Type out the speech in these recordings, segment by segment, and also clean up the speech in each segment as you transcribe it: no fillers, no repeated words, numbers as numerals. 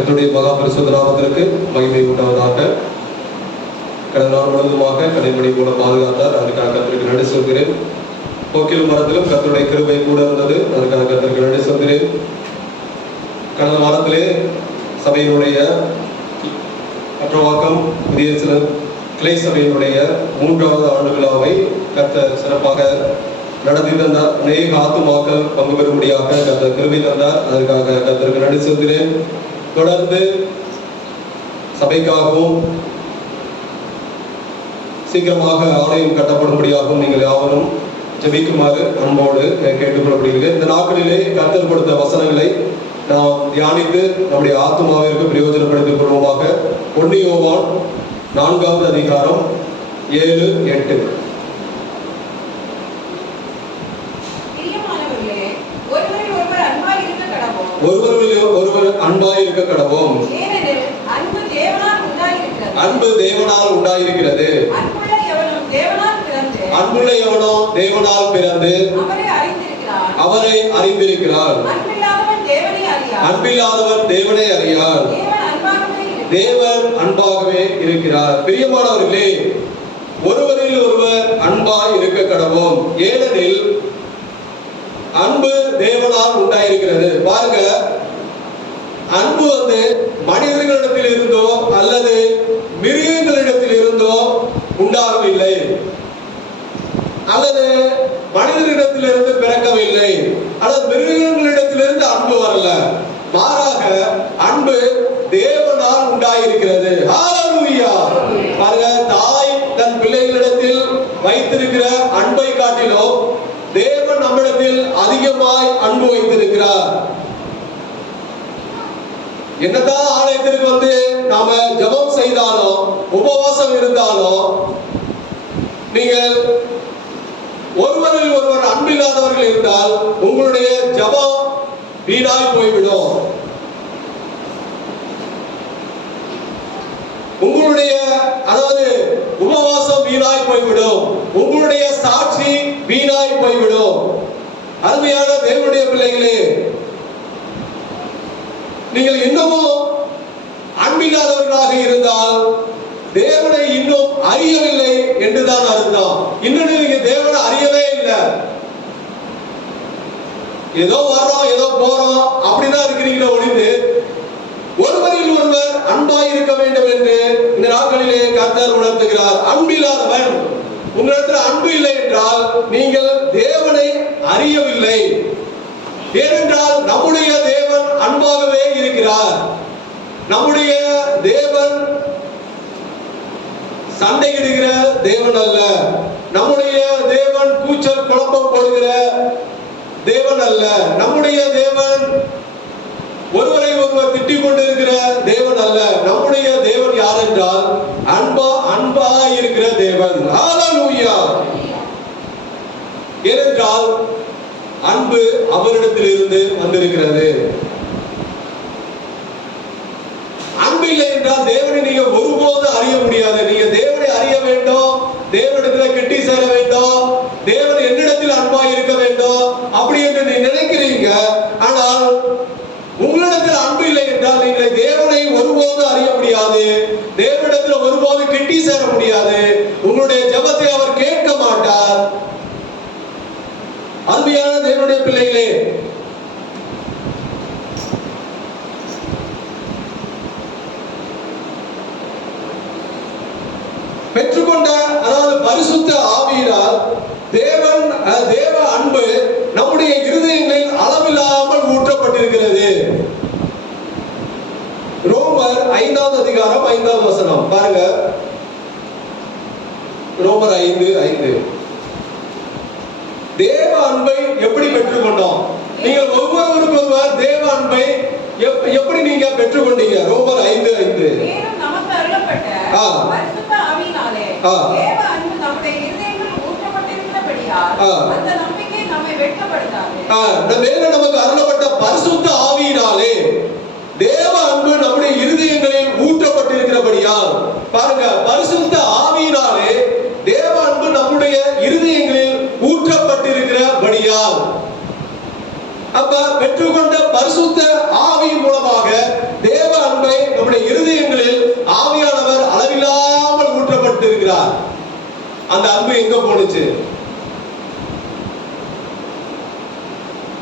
கர்த்தருடைய மகா பரிசுத்த நாமத்திற்கு மகிமை உண்டாவதாக. கடந்த நாள் முழுவதுமாக கடைமணி போல பாதுகாத்தார், அதுக்காக கர்த்தருக்கு நன்றி சொல்கிறேன். போக்கில் மரத்திலும் கர்த்தருடைய கிருபை கூட இருந்தது, அதுக்காக கர்த்தருக்கு நன்றி சொல்கிறேன். கடந்த வாரத்திலே சபையினுடைய அற்றவாக்கம் புதிய சில கிளை சபையினுடைய 3வது ஆண்டு விழாவை கர்த்தர் சிறப்பாக நடத்தி தந்தார். அநேக ஆத்துமாக்கள் பங்கு பெறும்படியாக கர்த்தர் கிருபை தந்தார், அதற்காக கர்த்தருக்கு நன்றி சொல்கிறேன். தொடர்ந்து சபைக்காகவும் சீக்கிரமாக ஆலயம் கட்டப்படும்படியாகவும் நீங்கள் யாவரும் ஜெபிக்குமாறு அன்போடு கேட்டுக்கொள்ளப்படுகிறது. இந்த நாட்களிலே கர்த்தர் கொடுத்த வசனங்களை நாம் தியானித்து நம்முடைய ஆத்துமாவிற்கு பிரயோஜனப்படுத்திக் கொள்வோமாக. 1 யோவான் 4வது அதிகாரம் 7-8. ஒருவர் அன்பாய் இருக்க கடவோம். அன்பு தேவனால் உண்டாயிருக்கிறது. அன்புள்ள எவனோ தேவனால் பிறந்து அவரை அறிந்திருக்கிறார். அன்பில்லாதவன் தேவனை அறியார். தேவன் அன்பாகவே இருக்கிறார். பிரியமானவர்களே, ஒருவரில் ஒருவர் அன்பாய் இருக்க கடவோம். ஏனெனில் அன்பு தேவனால் உண்டாயிருக்கிறது. பாருங்க, அன்பு மனிதர்களிடத்தில் இருந்தோ அல்லது மிருகங்களிடத்தில் இருந்தோ உண்டாகவில்லை, அல்லது மனிதர்களிடத்திலிருந்து பிறக்கவில்லை, அல்லது மிருகங்களிடத்திலிருந்து அன்பு வரல. மாறாக அன்பு தேவனால் உண்டாயிருக்கிறது. ஹல்லேலூயா! பாருங்க, தாய் தன் பிள்ளைகளிடத்தில் வைத்திருக்கிற அன்பை காட்டிலும் தேவன் நம்மிடத்தில் அதிகமாய் அன்பு வைத்திருக்கிறார். என்னதான் ஆலயத்திற்கு நாம ஜெபம் செய்தாலும் உபவாசம் இருந்தாலும் நீங்கள் ஒருவரில் ஒருவர் அன்பில்லாதவர்கள் இருந்தால் உங்களுடைய ஜெபம் வீணாய் போய்விடும். உங்களுடைய உபவாசம் வீணாய் போய்விடும். உங்களுடைய சாட்சி வீணாய் போய்விடும். அருமையான தேவனுடைய பிள்ளைகளே, நீங்கள் இன்னமும் அன்பில்லாதவர்களாக இருந்தால் தேவனை இன்னும் அறியவில்லை என்றுதான் அர்த்தம். இன்னும் நீங்க தேவனை அறியவே இல்லை. ஏதோ வர்றோம் ஏதோ போறோம் அப்படிதான் இருக்கிறீங்களோ ஒழிந்து ஒருவரில் ஒருவர் அன்பாய் இருக்க வேண்டும் என்று இந்த நாட்களிலே கர்த்தர் உணர்த்துகிறார். அன்பில்லாதவன், உங்களிடத்தில் அன்பு இல்லை என்றால் நீங்கள் தேவனை அறியவில்லை. ஏனென்றால் நம்முடைய தேவன் அன்பாகவே இருக்கிறார். நம்முடைய தேவன் சண்டையிடுகிற தேவன் அல்ல. நம்முடைய தேவன் கூச்சல் குழப்பம் போடுகிற தேவன் அல்ல. நம்முடைய தேவன் ஒருவரை ஒருவர் திட்டிக் கொண்டிருக்கிற தேவன் அல்ல. நம்முடைய தேவன் யார் என்றால் அன்பா இருக்கிற தேவன். ஹல்லேலூயா! ஏனென்றால் அன்பு அவரிடத்தில் இருந்து வந்திருக்கிறது. அன்பு இல்லை என்றால் தேவனை நீங்க ஒருபோது அறிய முடியாது. நீங்க தேவனை அறிய வேண்டும், தேவனிடத்தில் கிட்டி சேர வேண்டும், தேவன் என்னிடத்தில் அன்பாய் இருக்க வேண்டும் அப்படி என்று நீ நினைக்கிறீங்க. ஆனால் உங்களிடத்தில் அன்பு இல்லை என்றால் நீங்கள் தேவனை ஒருபோது அறிய முடியாது, தேவனிடத்தில் ஒருபோது கிட்டி சேர முடியாது. உங்களுடைய ஜெபத்தை அவர் கேட்க மாட்டார். அன்பியான தேவனுடைய பிள்ளைகளே, பெற்றுக்கொண்ட பரிசுத்த ஆவியினால் தேவ அன்பு நம்முடைய இருதயங்களில் அளவில்லாமல் ஊற்றப்பட்டிருக்கிறது. ரோமர் 5வது அதிகாரம் 5வது வசனம் பாருங்க. ரோமர் 5:5. தேவ அன்பை எப்படி பெற்றுக்கொண்டோம்? நீங்கள் ஒவ்வொருவருக்கொருவர் தேவ அன்பை எப்படி நீங்க பெற்றுக்கொண்டீங்க? ரோமர் 5:5. நமக்கு அருளப்பட்ட பரிசுத்த ஆவியினாலே தேவ அன்பு நம்முடைய இருதயங்களில் ஊற்றப்பட்டிருக்கிறபடியால் அந்த நம்பிக்கை நம்மை வெட்கப்படுத்தாது. நமக்கு அருளப்பட்ட பரிசுத்த ஆவியினாலே தேவ அன்பு நம்முடைய இருதயங்களில் ஊற்றப்பட்டிருக்கிறபடியால், பாருங்க, பரிசுத்த ஆவியினாலே தேவ அன்பு நம்முடைய இருதயங்களில் ஊற்றப்பட்டிருக்கிறபடியால், அப்ப பெற்றுக்கொண்ட பரிசுத்த ஆவியின் மூலமாக தேவ அன்பு பண்ணுச்சு?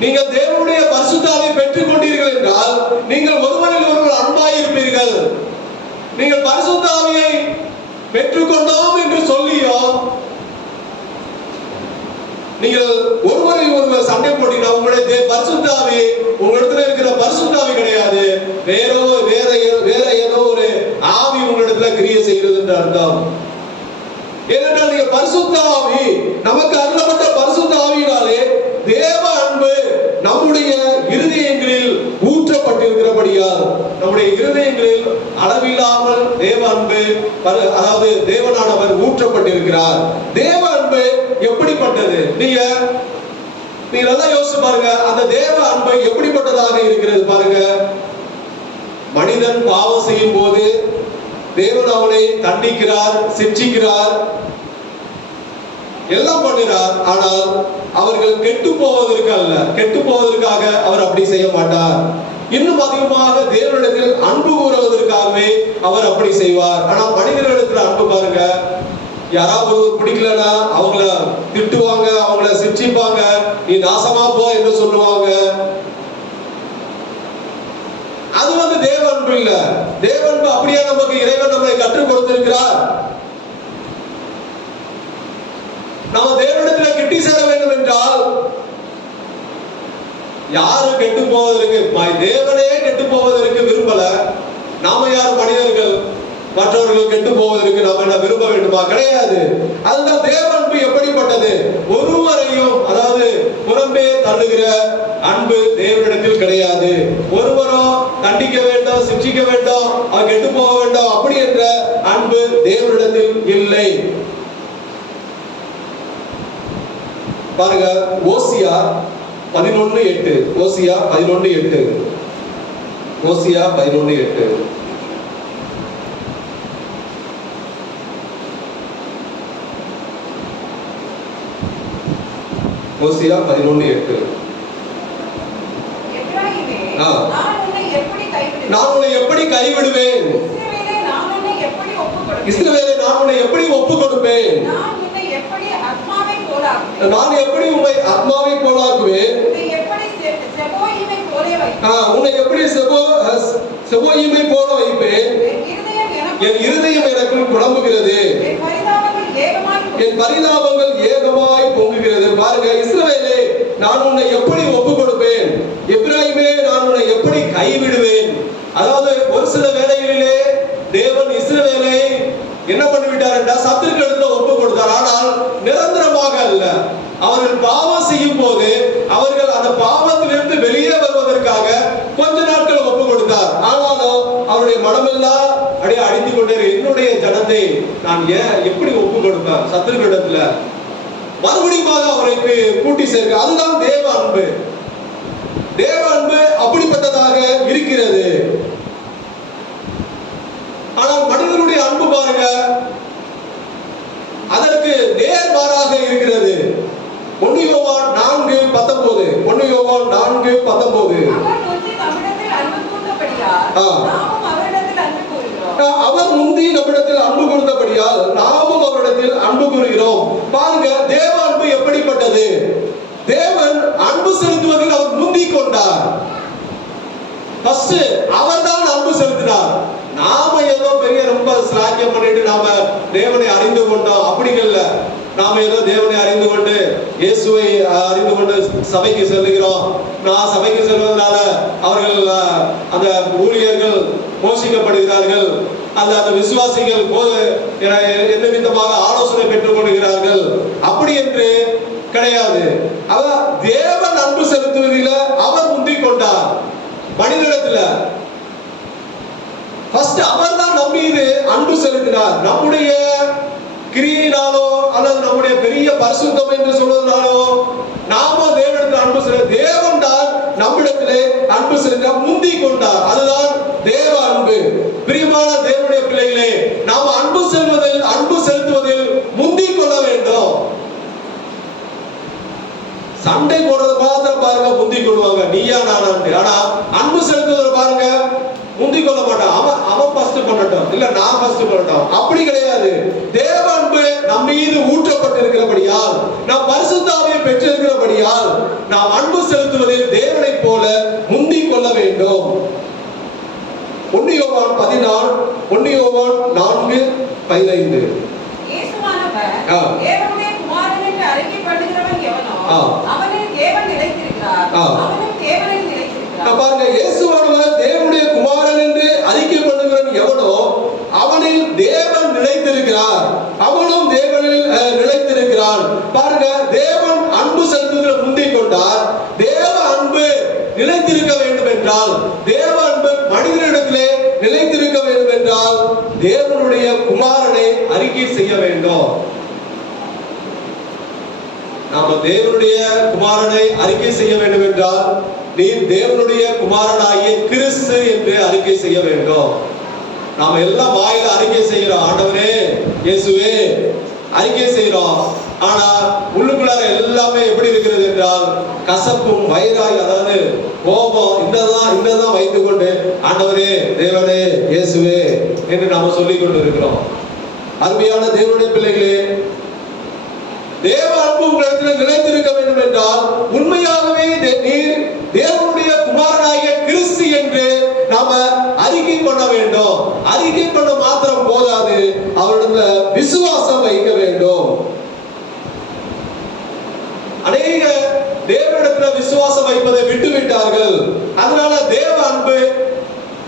நீங்கள் தேவனுடைய பரிசுத்த ஆவியை பெற்றுக் கொண்டீர்கள் என்றால் நீங்கள் ஒருவரில் ஒருவர் அன்பாய் இருப்பீர்கள். நீங்கள் பரிசுத்த ஆவியை பெற்றுக்கொண்டோம் என்று சொல்லியோ நீங்கள் ஒருவரில் ஒருவர் சண்டை போட்டீங்கன்னா உங்களுடைய பரிசுத்த ஆவி உங்களிடத்துல இருக்கிற பரிசுத்த ஆவி கிடையாது, வேற ஏதோ ஒரு ஆவி உங்களிடத்துல கிரியை செய்கிறது என்று அர்த்தம். ஏனென்றால் நீங்க பரிசுத்த ஆவி, நமக்கு அருளப்பட்ட பரிசுத்த ஆவியினாலே தேவ அன்பு நம்முடைய இருதயங்களில் ஊற்றப்பட்டிருக்கிறபடியால் நம்முடைய இருதயங்களில் அளவில்லாமல் தேவ அன்பு, அதாவது தேவனானவர் ஊற்றப்பட்டிருக்கிறார். தேவ அன்பு எப்படிப்பட்டது? நீங்க நல்லா யோசிச்சு பாருங்க. அந்த தேவ அன்பு எப்படிப்பட்டதாக இருக்கிறது பாருங்க. மனிதன் பாவம் செய்யும் போது தேவன் அவனை தண்டிக்கிறார், சிட்சிக்கிறார், எல்லாம் பண்ணுகிறார். ஆனால் அவர்கள் கெட்டு போவதற்கு அல்ல, கெட்டு போவதற்காக அவர் அப்படி செய்ய மாட்டார். இன்னும் அதிகமாக தேவனிடத்தில் அன்பு கூறுவதற்காகவே அவர் அப்படி செய்வார். ஆனால் மனிதர்களிடத்தில் அன்பு பாருங்க, யாராவது பிடிக்கலன்னா அவங்கள திட்டுவாங்க, அவங்கள சிட்சிப்பாங்க, நீ நாசமா போ என்று சொல்லுவாங்க. அது தேவ அன்பு இல்ல. தேவ அன்பு அப்படியே நமக்கு இறைவன் நம்மை கற்றுக் கொடுத்திருக்கிறார். நம்ம தேவனிடத்தில் கிட்டி சேர வேண்டும் என்றால் யாரும் கெட்டு போவதற்கு, தேவனே கெட்டு போவதற்கு விரும்பல. நாம யார் மனிதர்கள் மற்றவர்கள் கெட்டு போவதற்கு நாம என்ன விரும்ப வேண்டுமா? கிடையாது. அதுதான் தேவ அன்பு எப்படிப்பட்டது? ஒருவரையும், அதாவது புறம்பே தள்ளுகிற அன்பு தேவனிடத்தில் கிடையாது. ஒருவரும் தண்டிக்க வேண்டும், சிட்சிக்க வேண்டும், அவர் கெட்டு போக வேண்டும் அப்படி என்ற அன்பு தேவனிடத்தில் இல்லை. பாருங்க, ஓசியா 11:8. ஓசியா 11:8. ஓசியா 11:8. ஓசியா 11:8. நான் உன்னை எப்படி கைவிடுவேன்? இஸ்ரவேலே நான் உன்னை எப்படி ஒப்புக் கொடுப்பேன்? நான் எப்படி உம்மை ஆத்மாவை போலாக்குவேன்? உன்னை எப்படி செபோயிமை போல வைப்பேன்? என் இருதயம் எனக்குள் குழம்புகிறது, என் பரிதாபங்கள் ஏகமாய் பொங்குகிறது. பாருங்க, இஸ்ரவேலே நான் உன்னை எப்படி ஒப்புக் கொடுப்பேன்? எப்பிராயீமே நான் உன்னை எப்படி கைவிடுவேன்? அதாவது ஒரு சில வேளைகளிலே தேவன் இஸ்ரவேலை என்ன பண்ணிவிட்டார் என்றால் சத்துருக்களிடத்தில் ஒப்புக் கொடுத்தார். ஆனால் நிரந்தரமாக அல்ல. அவர்கள் பாவம் செய்யும் போது அவர்கள் அந்த பாவத்திலிருந்து வெளியே வருவதற்காக கொஞ்ச நாட்கள் ஒப்புக் கொடுத்தார். ஆனாலும் அவருடைய மனமெல்லாம் அப்படியே அடித்துக் கொண்டே, என்னுடைய ஜனத்தை நான் எப்படி ஒப்புக் கொடுப்பேன் சத்துருக்களிடத்துல? மறுபடியும் அவருக்கு கூட்டி சேர்க்க. அதுதான் தேவ அன்பு. தேவ அன்பு அப்படிப்பட்டதாக இருக்கிறது. ஆனால் மனிதனுடைய அன்பு பாருங்க, அதற்கு நேர்மாறாக இருக்கிறது. 1 யோவான் 4:19. 1 யோவான் 4:19. அவர் முந்தி நம்மிடத்தில் அன்பு கூர்ந்தபடியால் நாமும் அவரிடத்தில் அன்பு கூறுகிறோம். பாருங்க, தேவ அன்பு எப்படிப்பட்டது? தேவன் அன்பு செலுத்துவதில் அவர் முந்தி கொண்டார். அவர் தான் அன்பு செலுத்தினார். நாம ஏதோ பெரிய ரொம்ப ஸ்லாக்கியம் பண்ணிட்டு நாம தேவனை அறிந்து கொண்டோம் அப்படி இல்ல. நாம ஏதோ தேவனை அறிந்து கொண்டு இயேசுவை அறிந்து கொண்டு சபைக்கு செல்லுகிறோம். நான் சபைக்கு செல்வதனால அவர்கள் அந்த ஊழியர்கள் போஷிக்கப்படுகிறார்கள், அந்த விசுவாசிகள் என்ன விதமாக ஆலோசனை பெற்றுக் கொள்கிறார்கள் அப்படி என்று கிடையாது. அவர் தேவன் அன்பு செலுத்துவதில் அவர் முந்திக் கொண்டார். மனிதனிடத்துல ஃபர்ஸ்ட் அவர் தான் நம் மீது அன்பு செலுத்தினார். நம்முடைய கிரியினாலோ அல்லது நம்முடைய பெரிய பரிசுத்தம் என்று சொல்வதனாலோ நாம தேவனிடத்தில் அன்பு செலுத்த, தேவன் தான் நம்மிடத்திலே அன்பு செலுத்த முந்தி கொண்டார். அதுதான் தேவ அன்பு. பிரியமான தேவனுடைய பிள்ளைகளே, நாம் அன்பு செலுத்துவதில் முந்தி கொள்ள வேண்டும். சண்டை போடுறது மாத்திரம் பாருங்க முந்தி கொள்வாங்க, நீயா நானான்ட்டு. ஆனா அன்பு செலுத்துவதை பாருங்க முந்தி கொள்ள மாட்டான். அவன் ஃபர்ஸ்ட் பண்ணட்டும், இல்ல நான் ஃபர்ஸ்ட் பண்ணட்டும் அப்படி கிடையாது. தேவ அன்பு நம் மீது ஊற்றப்பட்டிருக்கிறபடியா நாம் பரிசுத்த ஆவியை பெற்றிருக்கிறபடியால் நாம் அன்பு செலுத்துவதில் தேவனை போல முந்திக் கொள்ள வேண்டும். 1 யோவான் 4:15 இயேசுவானவர் தேவனுடைய குமாரன் என்று அறிக்கை பண்ணுகிறவன் எவனோ அவனில் தேவன் நிலைத்திருக்கிறார், அவனும் தேவனில் நிலைத்திருக்கிறார். பாருங்க, இயேசுவானவர் தேவனுடைய குமாரன் என்று அறிக்கை பண்ணுகிறவன் எவனோ அவனில் தேவன் நிலைத்திருக்கிறார், அவனும் தேவனில் நிலைத்திருக்கிறான். பாருங்க, தேவன் அன்பு செலுத்துவதில் முந்திக் கொண்டார். தேவ அன்பு நிலைத்திருக்க வேண்டும் என்றால், தேவ அன்பு மனிதனிடத்திலே நிலைத்திருக்க வேண்டும் என்றால் தேவனுடைய குமாரனை அறிக்கை செய்ய வேண்டும். நாம தேவனுடைய குமாரனை அறிக்கை செய்ய வேண்டும் என்றால் நீ தேவனுடைய குமாரனாகிய கிறிஸ்து என்று அறிக்கை செய்ய வேண்டும். நாம எல்லாம் வாயில அறிக்கை செய்கிறோம், ஆண்டவரே இயேசுவே அறிக்கை செய்கிறோம். ஆனா உள்ளுக்குள்ளார எல்லாமே எப்படி இருக்கிறது என்றால் கசப்பும் வைராய், அதாவது கோபம், இந்ததான் வைத்துக் கொண்டு ஆண்டவரே தேவனே இயேசுவே என்று நாம சொல்லிக் கொண்டு இருக்கிறோம். அருமையான தேவனுடைய பிள்ளைகளே, தேவ அன்பு உங்களிடத்தில் நிலைத்திருக்க வேண்டும் என்றால் உண்மையாகவே நீர் தேவனுடைய குமாரனாகிய கிறிஸ்து என்று நாம அறிக்கை பண்ண வேண்டும். அறிக்கை பண்ண மாத்திரம் போதாது, அவரிடத்துல விசுவாசம் வைக்க வேண்டும். அநேக தேவனிடத்துல விசுவாசம் வைப்பதை விட்டு விட்டார்கள். அதனால தேவ அன்பு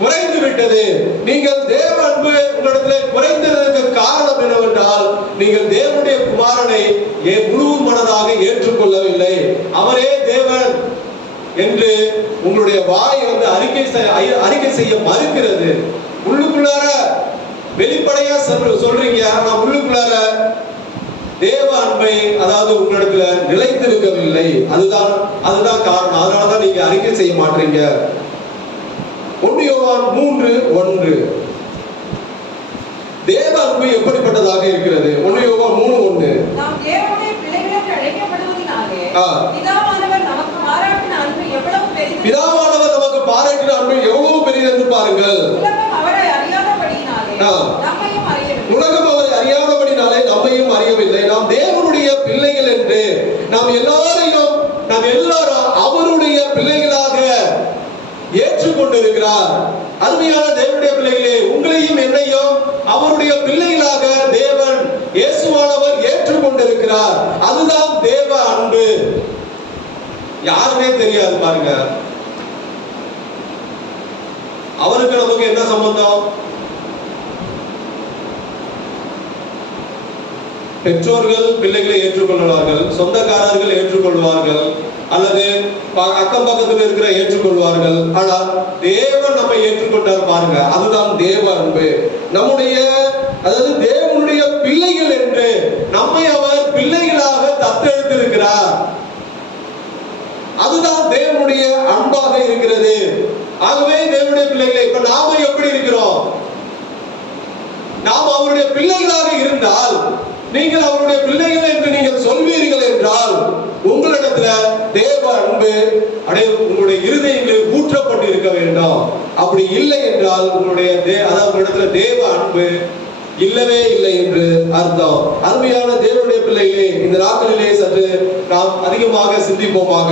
குறைந்து விட்டது. நீங்கள் தேவ அன்பு உங்களிடத்தில் குறைந்ததற்கு காரணம் என்னவென்றால் நீங்கள் தேவனுடைய குமாரனை முழு மனதாக ஏற்றுக்கொள்ளவில்லை. அவரே தேவன் என்று உங்களுடைய வாய் அறிக்கை செய்ய மறுக்கிறது. உள்ளுக்குள்ளார வெளிப்படையா சொல்றீங்க, ஆனா உள்ளுக்குள்ளார தேவ அன்பை, அதாவது உங்களிடத்துல நிலைத்திருக்கவில்லை. அதுதான் காரணம். அதனாலதான் நீங்க அறிக்கை செய்ய மாட்டீங்க. 1 யோவான் 3:1 தேவ அன்பு எப்படிப்பட்டதாக இருக்கிறது? 1 யோவான் 3:1 நாம் தேவனுடைய பிள்ளைகள் என்று அழைக்கப்படுவதினாலே பிதாவானவர் நமக்கு பாராட்டின அன்பு எவ்வளவு பெரியது, பிதாவானவர் நமக்கு பாராட்டின அன்பு எவ்வளவு பெரியது என்று பாருங்கள். உலகம் அவரை அறியாதபடியினாலே நம்மையும் அறியவில்லை. உலகம் அவரை அறியாதபடினாலே நம்மையும் அறியவில்லை. நாம் தேவனுடைய பிள்ளைகள் என்று நாம் எல்லாரும் அவருடைய பிள்ளைகளாக ஏற்றுக்கொண்டிருக்கிறார். அருமையான தேவனுடைய பிள்ளைகளே, உங்களையும் என்னையும் அவருடைய பிள்ளைகளாக தேவன் இயேசுவானவர் ஏற்றுக்கொண்டிருக்கிறார். அதுதான் தேவ அன்பு. யாருமே தெரியாது பாருங்க, அவருக்கு நமக்கு என்ன சம்பந்தம்? பெற்றோர்கள் பிள்ளைகளை ஏற்றுக்கொள்வார்கள், சொந்தக்காரர்கள் ஏற்றுக்கொள்வார்கள், அல்லது அக்கம் பக்கத்தில் இருக்கிற ஏற்றுக்கொள்வார்கள். ஆனால் தேவன் நம்மை ஏற்றுக்கொண்டார் பாருங்க, அதுதான் தேவ அன்பு. அதாவது தேவனுடைய பிள்ளைகள் என்று நம்மை அவர் பிள்ளைகளாக தத்தெடுத்திருக்கிறார். அதுதான் தேவனுடைய அன்பாக இருக்கிறது. ஆகவே தேவனுடைய பிள்ளைகளை இப்ப நாம எப்படி இருக்கிறோம்? நாம் அவருடைய பிள்ளைகளாக இருந்தால், நீங்கள் அவருடைய பிள்ளைகள் என்று நீங்கள் சொல்வீர்கள் என்றால் உங்களிடத்துல தேவ அன்பு உங்களுடைய இருதயங்களில் ஊற்றப்பட்டு இருக்க வேண்டும். அப்படி இல்லை என்றால் உங்களிடத்துல தேவ அன்பு இல்லவே இல்லை என்று அர்த்தம். அருமையான தேவனுடைய பிள்ளைகளே, இந்த நாட்களிலே சற்று நாம் அதிகமாக சிந்திப்போமாக.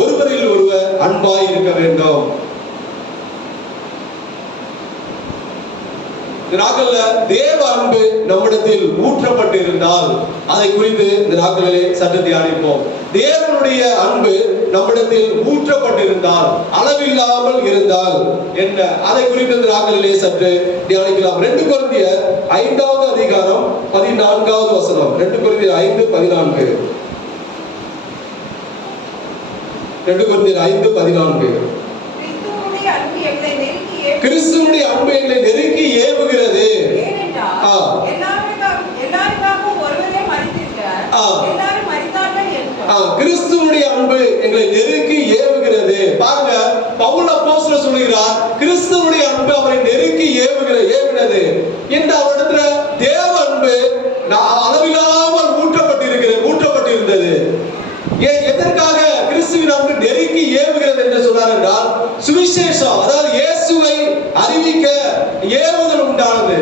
ஒருவரில் ஒருவர் அன்பாய் இருக்க வேண்டும். இந்த நாட்கள்ல தேவ அன்பு நம்மிடத்தில் ஊற்றப்பட்டு இருந்தால் அதை குறித்து இந்த நாட்களிலே சற்று தியானிப்போம். தேவனுடைய அன்பு நம்மிடத்தில் ஊற்றப்பட்டிருந்தால், அளவில்லாமல் இருந்தால் என்ன, அதை குறித்து இந்த நாட்களிலே சற்று தியானிக்கலாம். 2 கொரிந்தியர் 5வது அதிகாரம் 14வது வசனம். 2 கொரிந்தியர் 5:14. 2 கொரிந்தியர் 5:14. கிறிஸ்துவுடைய அன்பு எங்களை நெருக்கி ஏவுகிறது. கிறிஸ்துவுடைய அன்பு எங்களை நெருக்கி ஏவுகிறது. பாருங்க, பவுல் அப்போஸ்தலர் சொல்கிறார், கிறிஸ்துவுடைய அன்பு அவரை நெருக்கி ஏவுகிறது என்று. அவரிடத்துல தேவ அன்பு அளவில்லாமல் ஊற்றப்பட்டிருந்தது. எதற்காக கிறிஸ்துவின் அன்பு நெருக்கி ஏவுகிறது என்று சொன்னார் என்றால், சுவிசேஷம், அதாவது இயேசுவை அறிவிக்க ஏவுதல் உண்டானது.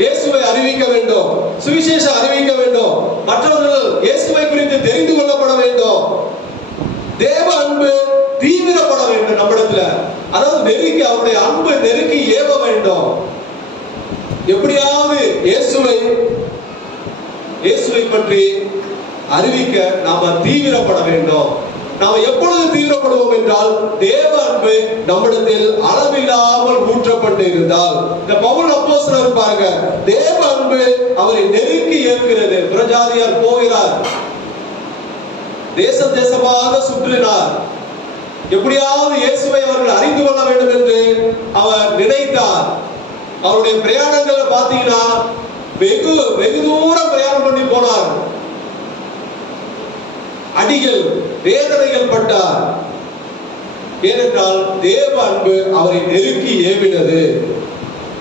இயேசுவை அறிவிக்க வேண்டும், சுவிசேஷம் அறிவிக்க வேண்டும், மற்றவர்கள் இயேசுவை குறித்து தெரிந்து கொள்ளப்பட வேண்டும். தேவ அன்பு தீவிரப்பட வேண்டும் நம்மிடத்துல. அதாவது நெருக்கி அவருடைய அன்பு நெருக்கி ஏவ வேண்டும். எப்படியாவது இயேசுவை பற்றி அறிவிக்க நாம தீவிரப்பட வேண்டும். நாம் எப்பொழுது தீவிரப்படுவோம் என்றால், தேவ அன்பு நம்மிடத்தில் அளவில்லாமல் ஊற்றப்பட்டு இருந்தால். இந்த பவுல் அப்போஸ்தலர் பாருங்க, தேவ அன்பு அவரை நெருக்கி ஏற்கிறது. புறஜாதியார் போகிறார், தேசமாக சுற்றினார். எப்படியாவது இயேசுவை அவர்கள் அறிந்து கொள்ள வேண்டும் என்று அவர் நினைத்தார். அவருடைய பிரயாணங்கள் பார்த்தீங்கன்னா வெகு தூரம் பிரயாணம் பண்ணி போனார். அடிகள் வேதனைகள் பட்டார். ஏனென்றால் தேவ அன்பு அவரை நெருக்கி ஏவினது.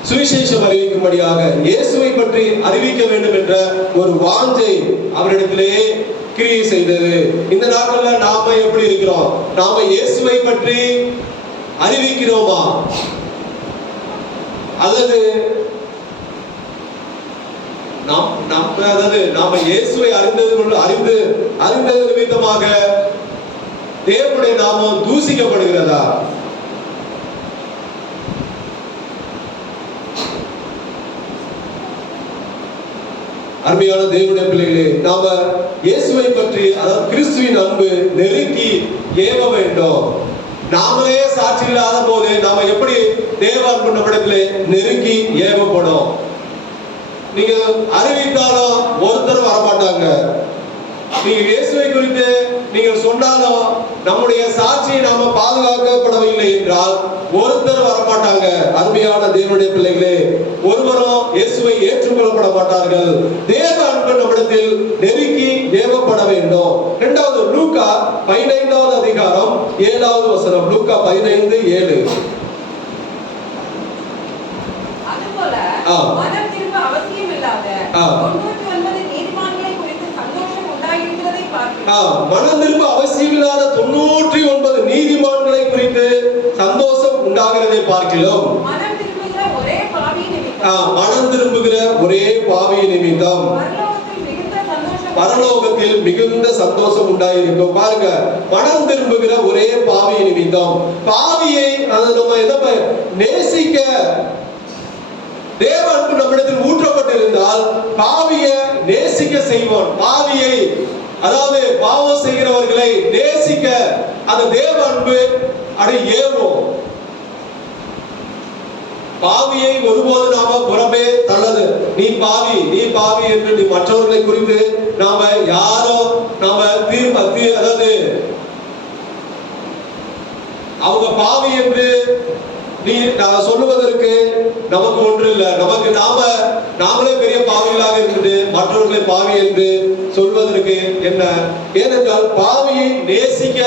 சுவிசேஷம் அறிவிக்கும்படியாக இயேசுவை பற்றி அறிவிக்க வேண்டும் என்ற ஒரு வாஞ்சை அவரிடத்திலே கிரியை செய்தது. இந்த நாட்கள்ல நாம எப்படி இருக்கிறோம்? நாம இயேசுவை பற்றி அறிவிக்கிறோமா? அல்லது நாம இயேசுவை அறிந்தது நிமித்தமாக தேவனுடைய நாமம் தூசிக்கப்படுகிறதா? அருமையான தேவனுடைய பிள்ளைகளே, நாம இயேசுவை பற்றி, அதாவது கிறிஸ்துவின் அன்பு நெருக்கி ஏவ வேண்டும். நாமளே சாட்சி இல்லாத போது நாம எப்படி தேவ அன்பு நம்மிடத்திலே நெருக்கி ஏவப்படும்? நீங்க அறிவித்தாலும் ஒருத்தர் வரமாட்டாங்க. நீங்க இயேசுவை குறித்து நீங்கள் சொன்னாலும் நம்முடைய சாட்சியை நாம பாதுகாக்கப்படவில்லை என்றால் ஒருத்தர் வரமாட்டாங்க. அருமையான தேவனுடைய பிள்ளைகளே, ஒருவரும் இயேசுவை ஏற்றுக்கொள்ளப்பட மாட்டார்கள். தேவ அன்பு நம்மிடத்தில் நெருக்கி ஏவப்பட வேண்டும். இரண்டாவது, லூக்கா 15வது அதிகாரம் 7வது வசனம். லூக்கா 15:7. அதுபோல மனம் திரும்ப அவசியம் இல்லாத 99 நீதிமான்களை குறித்து சந்தோஷம் உண்டாயிருக்கிறதை பார்க்கிறோம். மனம் திரும்ப அவசியம் இல்லாத 99 நீதிமான்களை குறித்து சந்தோஷம் உண்டாகிறதை பார்க்கிறோம். மனம் திரும்புகிற ஒரே பாவி நிமித்தம் பரலோகத்தில் மிகுந்த சந்தோஷம் உண்டாயிருக்கும். பாருங்க, மனம் திரும்புகிற ஒரே பாவி நிமித்தம். பாவியை நம்ம என்ன நேசிக்க தேவ அன்பு நம்மிடத்தில் ஊற்றப்பட்டிருந்தால் பாவியை நேசிக்க செய்வோம். பாவியை, அதாவது பாவம் செய்கிறவர்களை நேசிக்க அந்த தேவ அன்பு அதை ஏவும். பாவியை ஒருபோது நாம புறமே தள்ளது. நீ பாவி என்று மற்றவர்களை குறித்து நாம யாரோ நாம அதாவது அவங்க பாவி என்று நீ சொல்லுவதற்கு நமக்கு ஒன்று இல்லை. நமக்கு நாமளே பெரிய பாவிகளாக இருந்து மற்றவர்களை பாவி என்று சொல்வதற்கு என்ன? ஏனென்றால் பாவியை நேசிக்க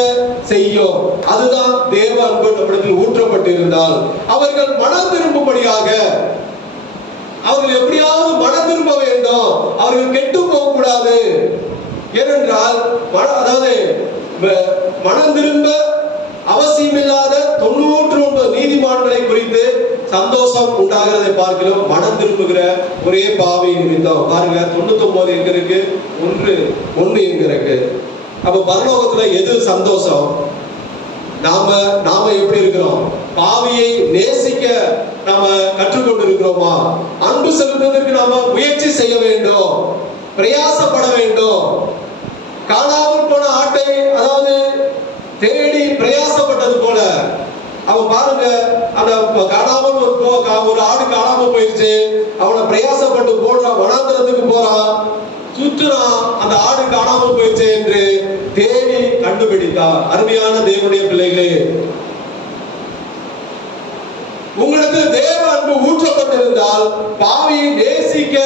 செய்யும். அதுதான் தேவ அன்பு நம்மிடத்தில் ஊற்றப்பட்டிருந்தால் அவர்கள் மனம் திரும்பும்படியாக, அவர்கள் எப்படியாவது மனம் திரும்ப வேண்டும். அவர்கள் கெட்டு போக கூடாது. ஏனென்றால் அதாவது மனம் திரும்ப அவசியமில்லாத 99 நீதிமான்களை குறித்து சந்தோஷம் உண்டாகிறதை பார்க்கிறோம். மனம் திரும்புகிற ஒரே பாவி நிமித்தம். பாருங்க, 99 எங்க இருக்கு? ஒன்று எங்க இருக்கு? அப்ப பரலோகத்துல எது சந்தோஷம்? நாம எப்படி இருக்கிறோம்? பாவியை நேசிக்க நாம கற்றுக்கொண்டு இருக்கிறோமா? அன்பு செலுத்துவதற்கு நாம முயற்சி செய்ய வேண்டும், பிரயாசப்பட வேண்டும். காணாமல் போன ஆட்டை அதாவது தேடி பிரயாசப்பட்டது போல அவன் பாருங்க, அந்த காணாமல் ஒரு ஆடு காணாமல் போயிடுச்சு. அவனை பிரயாசப்பட்டு போடுறான், வனாந்தரத்துக்கு போறான், சுற்றுறான், அந்த ஆடு காணாமல் போயிடுச்சு என்று தேடி கண்டுபிடித்தார். அருமையான தேவனுடைய பிள்ளைகளே, உங்களுக்கு தேவ அன்பு ஊற்றப்பட்டிருந்தால் பாவியை நேசிக்க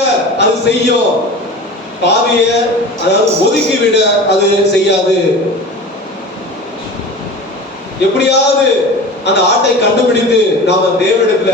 அது செய்யும். பாவியை அதாவது ஒதுக்கிவிட அது செய்யாது. எப்படியாவது அந்த ஆட்டை கண்டுபிடித்து நாம தேவனிடத்துல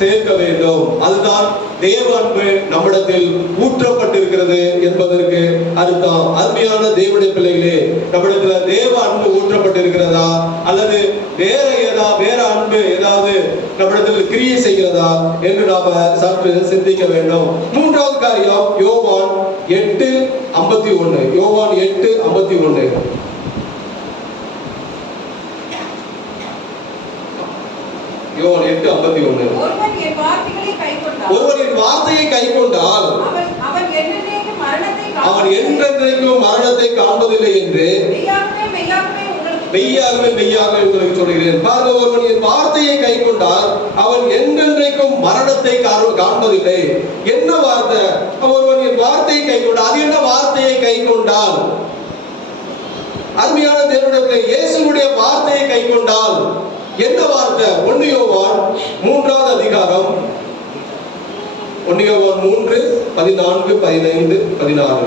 சேர்க்க வேண்டும். அதுதான் தேவ அன்பு நம்மிடத்தில் ஊற்றப்பட்டிருக்கிறது என்பதற்கு அர்த்தம். அருமையான தேவனுடைய பிள்ளைகளே, நம்மிடத்துல தேவ அன்பு ஊற்றப்பட்டிருக்கிறதா அல்லது வேற அன்பு ஏதாவது நம்மிடத்தில் கிரியை செய்கிறதா என்று நாம சற்று சிந்திக்க வேண்டும். மூன்றாவது காரியம் யோவான் 8:51. யோவான் 8:51. யோவான் 8:51. ஒருவன் என் வார்த்தையை கைக்கொண்டால் அவன் என்றென்றைக்கும் மரணத்தை காண்பதில்லை என்று மெய்யாகவே உங்களுக்கு சொல்கிறேன். பாருங்க, ஒருவன் என் வார்த்தையை கைக்கொண்டால் அவன் என்றென்றைக்கும் மரணத்தை காண்பதில்லை. என்ன வார்த்தை? ஒருவன் என் வார்த்தையை கைக்கொண்டால், அது என்ன வார்த்தையை கைக்கொண்டால்? அருமையான தேவனுடைய இயேசுவுடைய வார்த்தையை கைக்கொண்டால் என்ன வார்த்தை? 1 யோவான் 3வது அதிகாரம், 1 யோவான் 3, 14, 15, 16.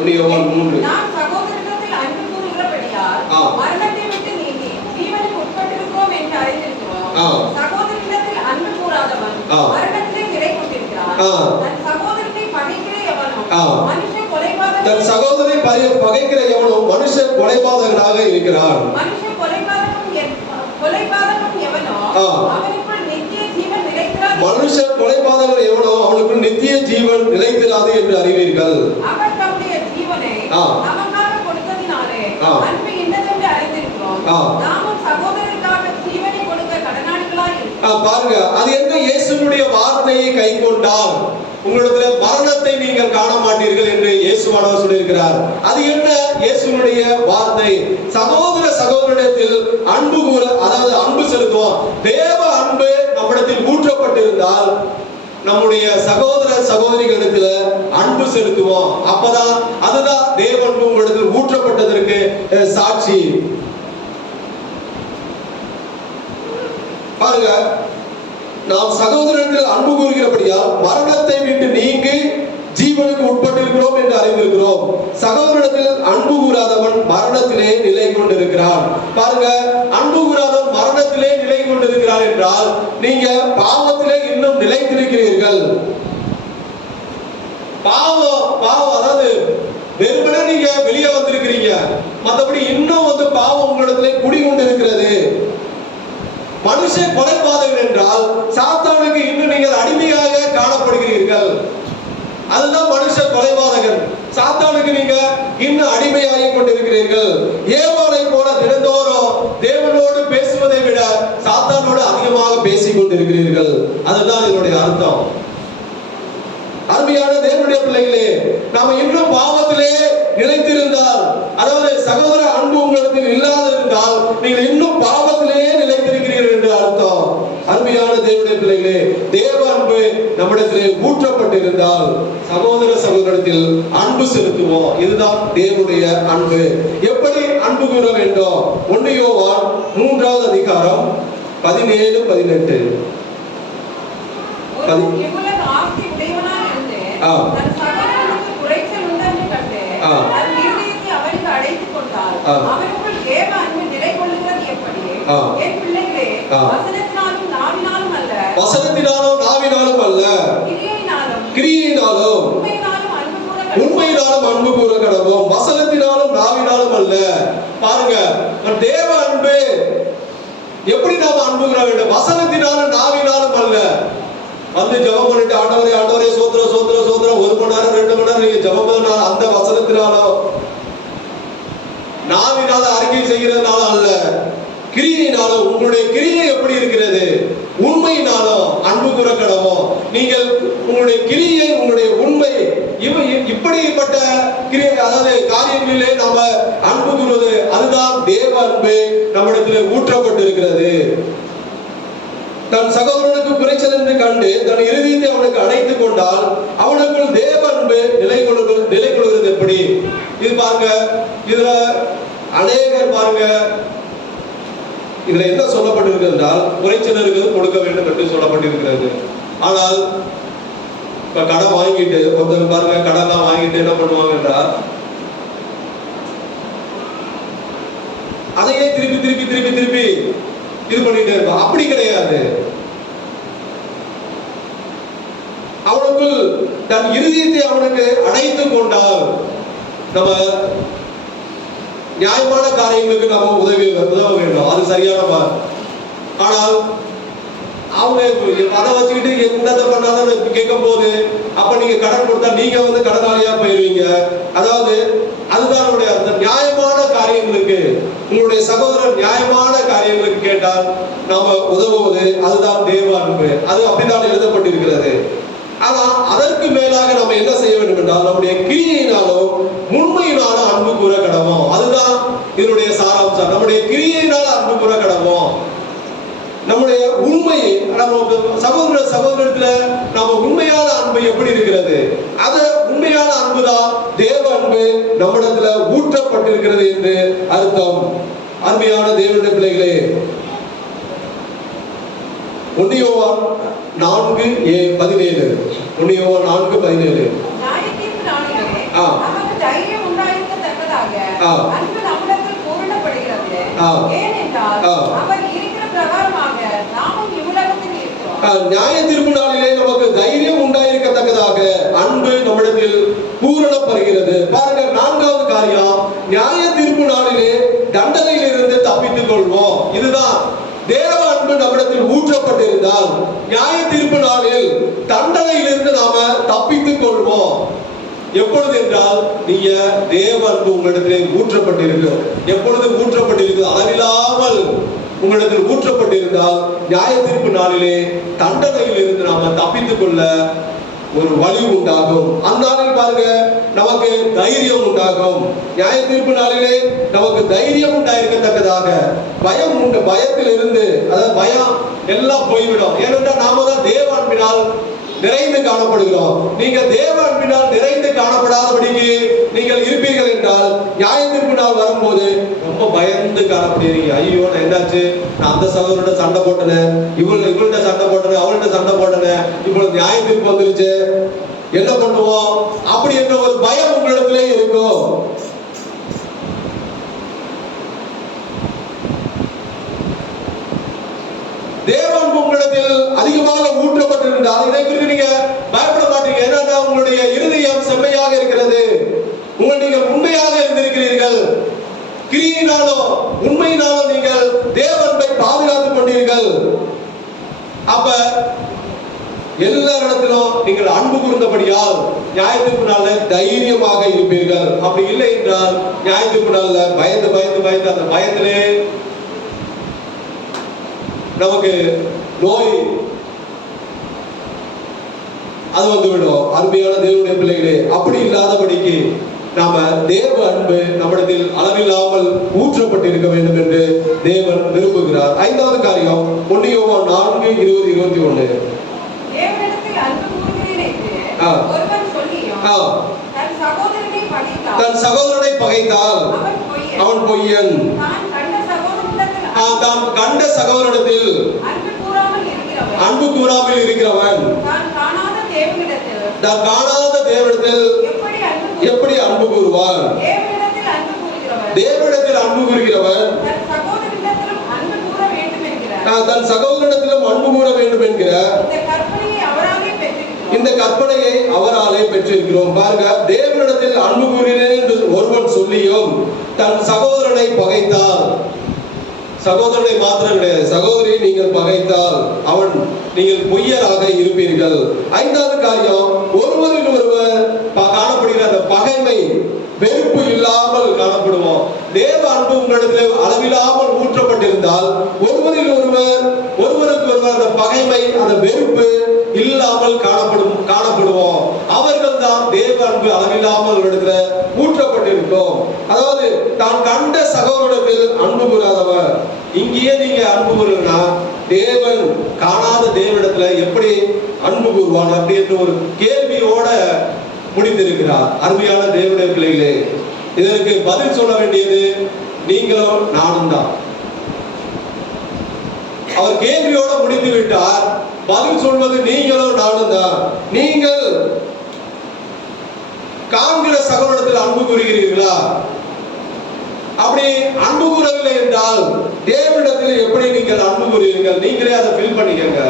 1 யோவான் 3. நான் சகோதரரிடத்தில் அன்பு கூறுகிறபடியால் மரணத்தை விட்டு நீங்கி ஜீவனுக்கு உட்பட்டிருக்கிறோம் என்று அறிந்திருக்கிறோம். சகோதரரிடத்தில் அன்பு கூறாதவன் மரணத்திலே நிலை கொண்டிருக்கிறான். தன் சகோதரனை பகைக்கிற எவனும் மனுஷ கொலைபாதகன், தன் சகோதரனை பகைக்கிற எவனும் மனுஷ கொலைபாதகனாக இருக்கிறான். மனுஷ கொலைபாதகன் எவனோ அவனுக்குள் நித்திய ஜீவன் நிலைத்திராது என்று அறிவீர்கள். அவர் தம்முடைய ஜீவனை நமக்காக கொடுத்ததினாலே அன்பு இன்னதென்று அறிந்திருக்கிறோம். நாமும் சகோதரருக்காக ஜீவனை கொடுக்க கடனாளிகளாய் இருக்கிறோம். பாருங்க, அது என்ன? இயேசுவுடைய வார்த்தையை கைக்கொண்டால் உங்களிடத்துல மரணத்தை நீங்கள் காண மாட்டீர்கள் என்று இயேசுவானவர் சொல்லியிருக்கிறார். அது என்ன? இயேசுவுடைய வார்த்தை. சகோதரனிடத்தில் அன்பு கூற, அதாவது அன்பு செலுத்துவோம். தேவ அன்பு நம்மிடத்தில் ஊற்றப்பட்டிருந்தால் நம்முடைய சகோதரிகளிடத்துல அன்பு செலுத்துவோம். அப்பதான் அதுதான் தேவ அன்பு உங்களிடத்தில் ஊற்றப்பட்டதற்கு சாட்சி. பாருங்க, நாம் சகோதரத்தில் அன்பு கூறுகிறபடியால் மரணத்தை விட்டு நீங்கி ஜீவனுக்கு உட்பட்டிருக்கிறோம் என்று அறிந்திருக்கிறோம். சகோதரத்தில் அன்பு கூறாதவன் மரணத்திலே நிலை கொண்டிருக்கிறான். பாருங்க, அன்பு கூறாதவன் மரணத்திலே நிலை கொண்டிருக்கிறான் என்றால் நீங்க பாவத்திலே இன்னும் நிலைத்திருக்கிறீர்கள். பாவம் அதாவது வெறுமனே நீங்க வெளியே வந்திருக்கிறீங்க, மற்றபடி இன்னும் பாவம் உங்களிடத்திலே குடிகொண்டிருக்கிறது. மனுஷ கொலைபாதகன் என்றால் சாத்தானுக்கு இன்னும் நீங்கள் அடிமையாக காணப்படுகிறீர்கள். அதுதான் மனுஷ கொலைபாதகன். சாத்தானுக்கு நீங்க இன்னும் அடிமையாகி கொண்டிருக்கிறீர்கள். ஏவாளை போல தினந்தோறும் தேவனோடு பேசுவதை விட சாத்தானோடு அதிகமாக பேசிக் கொண்டிருக்கிறீர்கள். அதுதான் இதனுடைய அர்த்தம். அருமையான தேவனுடைய பிள்ளைகளே, நாம இன்னும் பாவத்திலே நிலைத்திருந்தால், அதாவது சகோதர அன்பு உங்களுக்கு இல்லாத இருந்தால் நீங்கள் இன்னும் பாவத்திலே நிலைத்திருக்கிறீர்கள் என்று அர்த்தம். அருமையான தேவனுடைய பிள்ளைகளே, தேவ அன்பு நம்மிடத்திலே ஊற்றப்பட்டிருந்தால் சகோதரத்தில் அன்பு செலுத்துவோம். இதுதான் தேவனுடைய அன்பு. எப்படி அன்பு கூற வேண்டும்? 1 யோவான் 3வது அதிகாரம் 17, 18. தன் சகோதரனுக்கு குறைச்சல் உண்டென்று கண்டு தன் இருதயத்தை அவனுக்கு அடைத்துக் கொண்டால் அவனுக்குள் தேவ அன்பு நிலை கொள்ளுகிறது எப்படி? என் பிள்ளைகளே, வசனத்தினாலும் நாவினாலும் அல்ல, கிரியையினாலும் உண்மையினாலும் அன்பு கூற கடவோம். வசனத்தினாலும் நாவினாலும் அல்ல. பாருங்க, தேவ அன்பு எப்படி நாம அன்பு கூற வேண்டும்? வசனத்தினாலும் நாவினாலும் அல்ல. வந்து ஜெபம் பண்ணிட்டு ஆண்டவரே சோத்திரம் 1 மணி நேரம் 2 மணி நேரம் நீங்க ஜெபம் பண்ணாலும் அந்த வசனத்தினாலோ நாவினால அறிக்கை செய்கிறதுனால அல்ல, கிரியையினாலும். உங்களுடைய கிரியை எப்படி இருக்கிறது? உண்மையினாலும் அன்பு கூற கடவோம். நீங்கள் உங்களுடைய கிரியை, உங்களுடைய உண்மை, இப்படிப்பட்ட கிரியை, அதாவது காரியங்களிலே நாம அன்பு கூறுவது, அதுதான் தேவ அன்பு நம்மிடத்தில் ஊற்றப்பட்டிருக்கிறது. தன் சகோதரனுக்கு குறைச்சல் என்று கண்டு தன் இருதயத்தை அவனுக்கு அணைத்துக் கொண்டால் அவனுக்குள் தேவ அன்பு நிலை கொள்கிறது எப்படி? இது பாருங்க, இதுல அநேகர் பாருங்க, இதுல என்ன சொல்லப்பட்டிருக்கிறது என்றால் குறைச்சலருக்கு கொடுக்க வேண்டும் என்று சொல்லப்பட்டிருக்கிறது. ஆனால் இப்ப கடன் வாங்கிட்டு ஒருத்தர் பாருங்க, கடன்லாம் வாங்கிட்டு என்ன பண்ணுவாங்க என்றால் அதையே திருப்பி இது பண்ணிட்டே இருப்பான். அப்படி கிடையாது. அவனுக்குள் தன் இருதயத்தை அவனுக்கு அடைத்துக் கொண்டால் நம்ம நியாயமான காரியங்களுக்கு நம்ம உதவ வேண்டும். அது சரியான. ஆனால் அவங்க அதை வச்சுக்கிட்டு என்னதை பண்ணாதான் கேட்கும் போது அப்ப நீங்க கடன் கொடுத்தா நீங்க கடனாளியா போயிருவீங்க. அதாவது அதுதான் அந்த நியாயமான காரியங்களுக்கு உங்களுடைய சகோதரர் நியாயமான காரியங்களுக்கு கேட்டால் நாம உதவுவது அதுதான் தேவ அன்பு. அது அப்படிதான் எழுதப்பட்டிருக்கிறது. ஆனா அதற்கு மேலாக நம்ம என்ன செய்ய வேண்டும் என்றால் நம்முடைய கிரியையினாலோ உண்மையினால அன்பு கூற கடவோம். அதுதான் இதனுடைய சாராம்சம். நம்முடைய கிரியையினால அன்பு கூற கடவோம். நம்முடைய உண்மை நம்ம சகோதரத்துல நம்ம உண்மையான அன்பு எப்படி இருக்கிறது? அது உண்மையான அன்புதான் தேவ அன்பு நம்மிடத்துல ஊற்றப்பட்டிருக்கிறது என்று அர்த்தம். அருமையான தேவனுடைய பிள்ளைகளே, 1 யோவான் 4:17 1 யோவான் 4:17 நியாய தீர்ப்பு நாளிலே நமக்கு தைரியம் உண்டாயிருக்கத்தக்கதாக அன்பு நம்மிடத்தில் பூரணப்படுகிறது. பாருங்க, 4வது காரியம், நியாய தீர்ப்பு நாளிலே தண்டனையிலிருந்து தப்பித்துக் கொள்வோம். இதுதான் தேவ அன்பு நம்மிடத்தில் ஊற்றப்பட்டிருந்தால் நியாய தீர்ப்பு நாளில் தண்டனையிலிருந்து நாம தப்பித்துக் கொள்வோம். எப்பொழுது என்றால் நீங்க தேவ அன்பு உங்களிடத்திலே ஊற்றப்பட்டிருக்கு. எப்பொழுது ஊற்றப்பட்டிருக்கு? அளவில்லாமல் உங்களிடத்தில் ஊற்றப்பட்டிருந்தால் நியாய தீர்ப்பு நாளிலே தண்டனையில் இருந்து நாம தப்பித்துக் கொள்ள ஒரு வழி உண்டாகும். அந்த நாளில் பாருங்க நமக்கு தைரியம் உண்டாகும். நியாய தீர்ப்பு நாளிலே நமக்கு தைரியம் உண்டாயிருக்கத்தக்கதாக பயம் உண்டு. பயத்தில் இருந்து அதாவது பயம் எல்லாம் போய்விடும். ஏனென்றால் நாம தான் தேவ அன்பினால் நிறைந்து காணப்படுகிறோம். நீங்க தேவ அன்பினால் நிறைந்து காணப்படாதபடிக்கு நீங்கள் இருப்பீர்கள் என்றால் நியாய தீர்ப்பு நாள் வரும்போது ரொம்ப பயந்து காணப்படுறீங்க. ஐயோ, நான் என்னாச்சு, நான் அந்த சகோதரோட சண்டை போட்டேன், இவள்கிட்ட சண்டை போட்டேன், அவள்கிட்ட சண்டை போட்டேன், இப்பொழுது நியாய தீர்ப்பு வந்துருச்சு, என்ன பண்ணுவோம் அப்படி என்ற ஒரு பயம் உங்களிடத்திலே இருக்கும். தேவன் உங்களிடத்தில் அதிகமாக ஊற்றப்பட்டிருந்தால் இதை குறித்து நீங்க பயப்பட மாட்டீங்க. ஏன்னா உங்களுடைய இருதயம் செம்மையாக இருக்கிறது. நீங்கள் உண்மையாக இருந்திருக்கிறீர்கள். கிரியினாலோ உண்மையினாலோ நீங்கள் தேவனை பாதுகாத்துக் கொண்டீர்கள். அப்ப எல்லா இடத்திலும் நீங்கள் அன்பு கூர்ந்தபடியால் நியாயத்திற்கு நாள்ல தைரியமாக இருப்பீர்கள். அப்படி இல்லை என்றால் நியாயத்திற்கு நாள்ல பயந்து பயந்து பயந்து அந்த பயத்திலே நமக்கு நோய் அது வந்துவிடும். அருமையான தேவனுடைய பிள்ளைகளே, அப்படி இல்லாதபடிக்கு நாம தேவ அன்பு நம்மிடத்தில் அளவில்லாமல் ஊற்றப்பட்டிருக்க வேண்டும் என்று தேவன் விரும்புகிறார். 5வது காரியம் 1 யோவான் 4:20-21 தன் சகோதரனை பகைத்தால் அவன் பொய்யன். தான் கண்ட சகோதரனிடத்தில் அன்பு கூறாமல் இருக்கிறவன் தான் காணாத தேவனிடத்தில் எப்படி அன்பு கூறுவான்? தேவனிடத்தில் அன்பு கூறுகிறவன் தன் சகோதரனிடத்திலும் அன்பு கூற வேண்டும் என்கிற இந்த கற்பனையை அவராலே பெற்றிருக்கிறோம். பாருங்க, தேவனிடத்தில் அன்பு கூறுகிறேன் என்று ஒருவன் சொல்லியும் தன் சகோதரனை பகைத்தால், சகோதரனை மாத்திரம் கிடையாது, சகோதரியை நீங்கள் பகைத்தால் அவன் நீங்கள் பொய்யராக இருப்பீர்கள். 5வது காரியம், ஒருவரில் ஒருவர் காணப்படுகிற அந்த பகைமை வெறுப்பு இல்லாமல் காணப்படுவோம். தேவ அன்பு உங்களிடத்தில் அளவில்லாமல் ஊற்றப்பட்டிருந்தால் ஒருவரில் ஒருவருக்கு ஒருவர் அந்த பகைமை அந்த வெறுப்பு இல்லாமல் காணப்படுவோம். அவர்கள் தான் தேவ அன்பு அளவில்லாமல் இடத்துல ஊற்றப்பட்டிருக்கும். அதாவது தான் கண்ட சகோதரத்தில் அன்பு கூறாதவர். இங்கேயே நீங்க அன்பு கூறுனா தேவன் காணாத தேவனிடத்துல எப்படி அன்பு கூறுவான் அப்படி என்று ஒரு கேள்வியோட முடித்திருக்கிறார். அருமையான தேவனுடைய பிள்ளைகளே, இதற்கு பதில் சொல்ல வேண்டியது நீங்களும் நானும் தான். அவர் கேள்வியோட முடித்து விட்டார். பதில் சொல்வது நீங்களும் நானும் தான். நீங்கள் காண்கிற சகோதரத்தில் அன்பு கூறுகிறீர்களா? அப்படி அன்பு கூறவில்லை என்றால் தேவனிடத்தில் எப்படி நீங்கள் அன்பு கூறுவீர்கள்? நீங்களே அதை ஃபில் பண்ணிக்கங்க.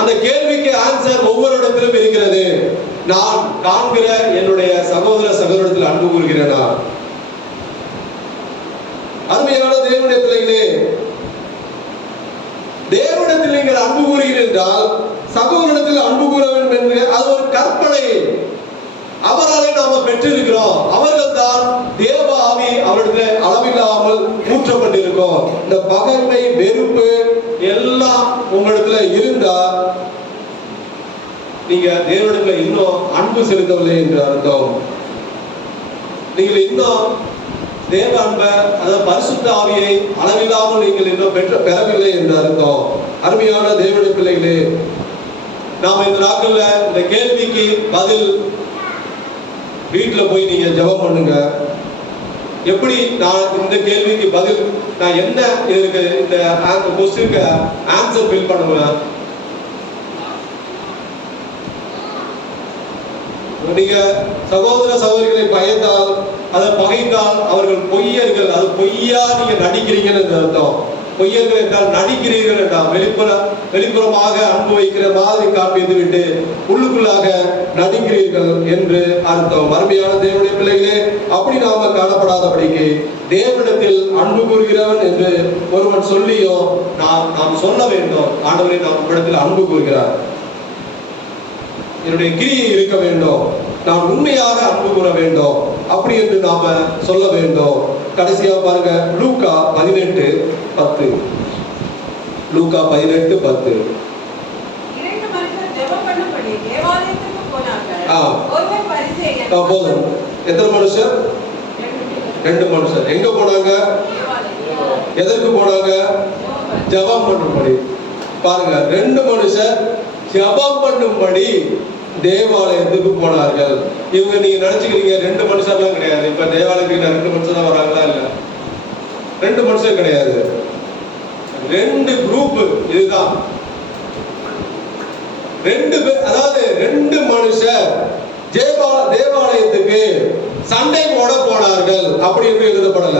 அந்த கேள்விக்கு ஆன்சர் ஒவ்வொரு இடத்திலும் இருக்கிறது. நான் காண்கிற என்னுடைய சகோதர சகோதரத்தில் அன்பு கூறுகிறேனா? அருமையான தேவனுடைய பிள்ளைகளே, தேவனிடத்தில் நீங்கள் அன்பு கூறுகிறீர்கள் என்றால் சகோதரத்தில் அன்பு கூற வேண்டும் என்று அது ஒரு கற்பனை. அவராலே நாம பெற்றிருக்கிறோம். அவர்கள் தான் தேவ ஆவி அவரிடத்தில் அளவில்லாமல் ஊற்றப்பட்டிருக்கோம். இந்த பகைமை, வெறுப்பு எல்லாம் உங்களிடத்துல இருந்தா நீங்க தேவனிடத்துல இன்னும் அன்பு செலுத்தவில்லை என்று அர்த்தம். நீங்கள் இன்னும் தேவ அன்பை, அதாவது பரிசுத்த ஆவியை அளவில்லாமல் நீங்கள் இன்னும் பெறவில்லை என்று அர்த்தம். அருமையான தேவனுடைய பிள்ளைகளே, நாம இந்த நாட்கள்ல இந்த கேள்விக்கு பதில் வீட்டுல போய் நீங்க ஜெபம் பண்ணுங்க. எப்படி நான் இந்த கேள்விக்கு பதில், நான் என்ன இதற்கு இந்த கொஸ்டினுக்கு ஆன்சர் ஃபில் பண்ணுவேன். நீங்க சகோதர சகோதரிகளை பயந்தால், அதை பகைத்தால் அவர்கள் பொய்யர்கள், அது பொய்யா நீங்க நடிக்கிறீங்கன்னு அர்த்தம். பொய்யர்கள் என்றால் நடிக்கிறீர்கள் என்றால் வெளிப்புறமாக அன்பு வைக்கிற மாதிரி காண்பித்து விட்டு உள்ளுக்குள்ளாக நடிக்கிறீர்கள் என்று அர்த்தம். அருமையான தேவனுடைய பிள்ளைகளே, அப்படி நாம காணப்படாதபடிக்கு தேவனிடத்தில் அன்பு கூறுகிறவன் என்று ஒருவன் சொல்லியும் நாம் சொல்ல வேண்டும், ஆண்டவரே நாம் உங்களிடத்தில் அன்பு கூறுகிறார், என்னுடைய கிரியை இருக்க வேண்டும், நான் உண்மையாக அன்பு கூற வேண்டும் அப்படி என்று நாம சொல்ல வேண்டும். கடைசியா பாருங்க, லூக்கா 18:10. லூக்கா 18:10. போதும். எத்தனை மனுஷர்? 2 மனுஷர். எங்க போனாங்க? எதற்கு போனாங்க? ஜெபம் பண்ணும்படி. பாருங்க, 2 மனுஷர் ஜெபம் பண்ணும்படி தேவாலயத்துக்கு போனார்கள். இவங்க நீங்க நினைச்சுக்கிறீங்க 2 மனுஷர்லாம் கிடையாது. இப்ப தேவாலயத்துக்கு 2 மனுஷர் தான் வராங்களா? இல்ல, 2 மனுஷர் கிடையாது, 2 குரூப். இதுதான் 2 பேர், அதாவது 2 மனுஷர் தேவாலயத்துக்கு சண்டை போட போனார்கள் அப்படி என்று எழுதப்படல.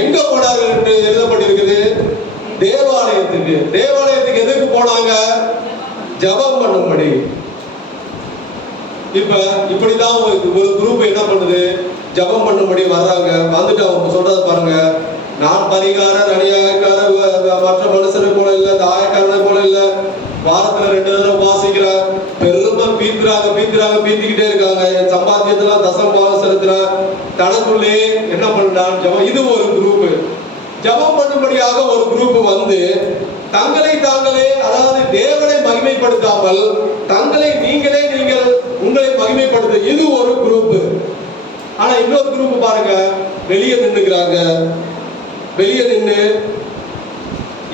எங்க போனார்கள் என்று எழுதப்பட்டிருக்குது? தேவாலயத்துக்கு. தேவாலயத்துக்கு எதுக்கு போனாங்க? ஜெபம் பண்ணும்படி. இப்ப இப்படிதான் ஒரு குரூப் என்ன பண்ணுது? ஜெபம் பண்ணும்படி வர்றாங்க. வந்துட்டு அவங்க சொல்றத பாருங்க, நான் பரிகாரர், அநியாயக்காரர், மற்ற மனுஷரை போல இல்ல, இந்த ஆயக்காரனை போல இல்ல, வாரத்துல 2 தடவை வாசிக்கிற, பெருமை பீத்திக்கிட்டே இருக்காங்க, என் சம்பாத்தியத்தெல்லாம் தசம்பாகம் செலுத்துற, தனக்குள்ளே என்ன பண்றான்? ஜெபம். இது ஒரு குரூப். ஜெபம் பண்ணும்படியாக ஒரு குரூப் வந்து தங்களை தாங்களே, அதாவது தேவனை மகிமைப்படுத்தாமல் தங்களை நீங்கள் உங்களை மகிமைப்படுத்த, இது ஒரு குரூப். ஆனா இன்னொரு குரூப் பாருங்க, வெளியே நின்னுக்கிறாங்க. வெளியே நின்று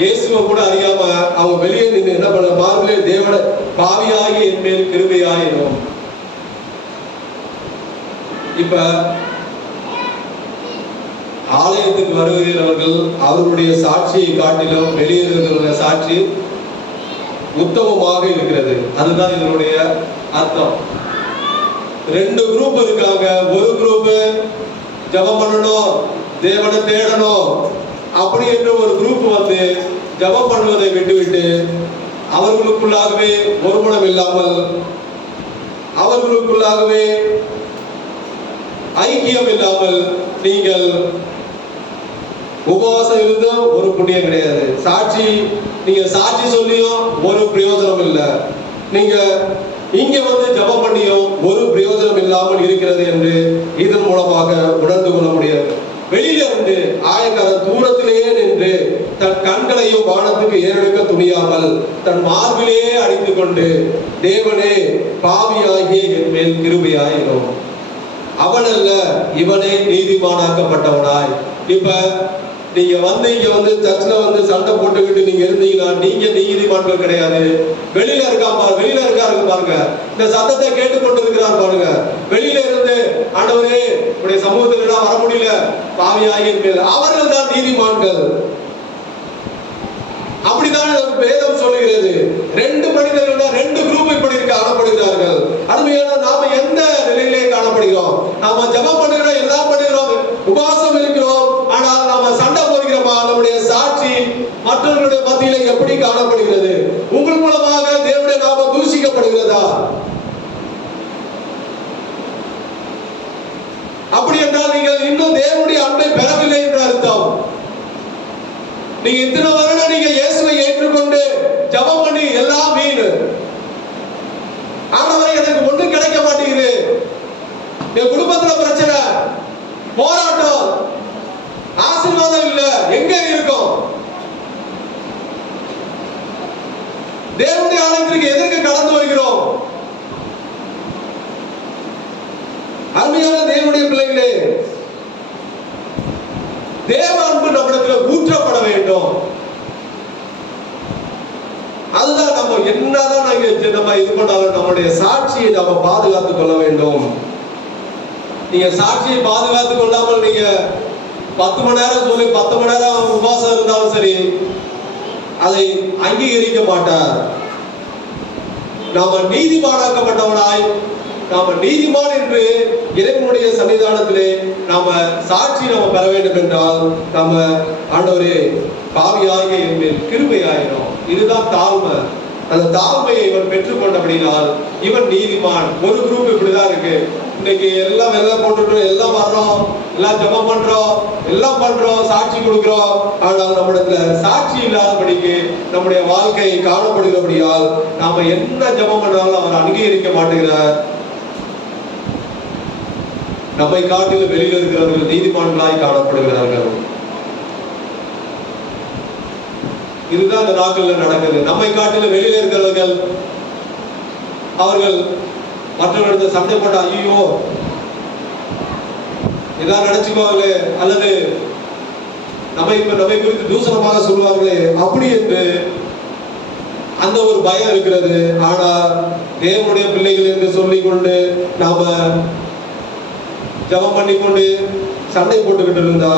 இயேசுவை கூட அறியாம அவங்க வெளியே நின்று என்ன பண்ண, மார்பிலே தேவனை பாவியாகி என் மேல் கிருபையாயிரும். இப்ப ஆலயத்துக்கு வருகிறவர்கள் அவர்களுடைய சாட்சியை காட்டிலும் வெளியேறுகிற சாட்சி உத்தமமாக இருக்கிறது. அதுதான் இதனுடைய அர்த்தம். 2 குரூப் இருக்காங்க. ஒரு குரூப் ஜெபம் பண்ணணும், தேவனை தேடணும் அப்படி என்று ஒரு குரூப் வந்து ஜெபம் பண்ணுவதை விட்டுவிட்டு அவர்களுக்குள்ளாகவே ஒருமனம் இல்லாமல், அவர்களுக்குள்ளாகவே ஐக்கியம் இல்லாமல், நீங்கள் உபவாசம் இருந்தும் ஒரு புண்ணியம் கிடையாது, நீங்க சாட்சி சொல்லியும் ஒரு பிரயோஜனம் இல்லை, நீங்க இங்க வந்து ஜெபம் பண்ணியும் ஒரு பிரயோஜனம் இல்லாமல் இருக்கிறது என்று இதன் மூலமாக உணர்ந்து கொள்ள முடியாது. வெளியில இருந்து ஆயக்காரர் தூரத்திலேயே நின்று தன் கண்களையும் வானத்துக்கு ஏறெடுக்க துணியாமல் தன் மார்பிலே அடித்துக் கொண்டு, தேவனே பாவியாகிய என் மேல் கிருபையாயிரும், அவனல்ல இவனே நீதிமானாக்கப்பட்டவனாய். இப்ப நீங்க வந்து இங்க வந்து சர்ச்சில் வந்து சண்டை போட்டுக்கிட்டு நீங்க இருந்தீங்கன்னா நீங்க நீதிமான்கள் கிடையாது. வெளியில இருக்காரு பாருங்க, இந்த சத்தத்தை கேட்டுக்கொண்டு இருக்கிறார் பாருங்க, வெளியில இருந்து ஆண்டவரே உடைய சமூகத்துல வர முடியல பாவியாகி அவர்கள் தான் நீதிமான்கள். அப்படிதான் வேதம் சொல்லுகிறது. 2 மனிதர்கள், 2 குரூப் இப்படி காணப்படுகிறார்கள். அருமையான நாம எந்த நிலையிலே காணப்படுகிறோம்? நாம ஜெபம் பண்ணுகிறோம், எல்லாம் பண்ணுகிறோம், உபவாசம் இருக்கிறோம், ஆனால் நாம சண்டை போடுகிறோமா? நம்முடைய சாட்சி மற்றவர்களுடைய மத்தியில எப்படி காணப்படுகிறது? உங்கள் விடுகிறார். அப்படி என்றால் நீங்கள் இன்னும் தேவனுடைய அன்பை பெறவில்லை என்று அர்த்தம். நீங்க இத்தனை வருடம் நீங்க இயேசுவை ஏற்றுக்கொண்டு ஜெபம் பண்ணி எல்லாம் வீண். ஆண்டவரே எனக்கு ஒண்ணும் கிடைக்க மாட்டேங்குது, என் குடும்பத்துல பிரச்சனை, போராட்டம், ஆசீர்வாதம் இல்ல, எங்க இருக்கும்? தேவனுடைய ஆலயத்திற்கு எதற்கு கடந்து வருகிறோம்? அருமையான தேவனுடைய பிள்ளைகளே, தேவ அன்பு நம்மிடத்தில் ஊற்றப்பட வேண்டும். அதுதான் நம்ம என்னதான் நம்ம இது பண்ணாலும் நம்முடைய சாட்சியை நாம பாதுகாத்துக் கொள்ள வேண்டும். நீங்க சாட்சியை பாதுகாத்துக் கொள்ளாமல் நீங்க 10 மணி நேரம் சொல்லி 10 மணி நேரம் உபவாசம் இருந்தாலும் சரி, அதை அங்கீகரிக்க மாட்டார். நாம நீதிமானாக்கப்பட்டவனாய், நாம நீதிமான் என்று இறைவனுடைய சன்னிதானத்திலே நாம சாட்சி நாம பெற வேண்டும் என்றால், நாம ஆண்டவரே பாவியாகிய என் மேல் கிருபையாயிரும். இதுதான் தாழ்மை. அந்த தாழ்மையை இவன் பெற்றுக்கொண்டபடினால் இவன் நீதிமான். ஒரு குரூப் இப்படிதான் இருக்கு. இன்னைக்கு எல்லாம் வெள்ளை போட்டுட்டு எல்லாம் வர்றோம், எல்லாம் ஜெபம் பண்றோம், எல்லாம் பண்றோம், சாட்சி கொடுக்கிறோம். ஆனால் நம்மிடத்துல சாட்சி இல்லாதபடிக்கு நம்முடைய வாழ்க்கை காணப்படுகிறபடியால் நாம என்ன ஜெபம் பண்ணாலும் அவர் அங்கீகரிக்க மாட்டேங்கிறார். நம்மை காட்டில் வெளியில் இருக்கிறவர்கள் நீதிமான்களாய் காணப்படுகிறார்கள். இதுதான் இந்த நாட்களில் நடக்குது. நம்மை காட்டில் வெளியில இருக்கிறவர்கள் அவர்கள் மற்றவர்களிடத்தில் சண்டை போட்டா ஐயோ இதான் நினைச்சுக்குவாங்களே, அல்லது நம்மை குறித்து தூசணமாக சொல்வார்களே, அப்படி என்று அந்த ஒரு பயம் இருக்கிறது. ஆனா தேவனுடைய பிள்ளைகள் என்று சொல்லிக் கொண்டு நாம ஜெபம் பண்ணிக்கொண்டு சண்டை போட்டுக்கிட்டு இருந்தா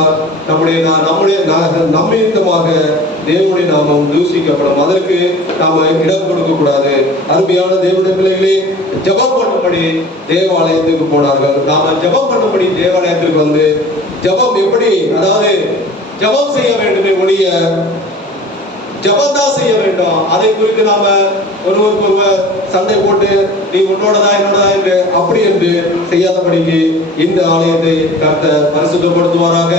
நம்மிடமாக தேவனுடைய நாமம் தூசிக்கப்படும். அதற்கு நாம இடம் கொடுக்க கூடாது. அருமையான தேவனுடைய பிள்ளைகளே, ஜெபம் பண்ணும்படி தேவாலயத்துக்கு போனார்கள். நாம ஜெபம் பண்ணும்படி தேவாலயத்துக்கு வந்து ஜெபம் எப்படி, அதாவது ஜெபம் செய்ய வேண்டுமே ஒழிய ஜெபம் தான் செய்ய வேண்டும். அதை குறித்து நாம ஒருவருக்கு ஒருவர் சண்டை போட்டு நீ உன்னோடதா என்னோடதா என்று அப்படி என்று செய்யாதபடிக்கு இந்த ஆலயத்தை கர்த்தர் பரிசுத்தப்படுத்துவாராக.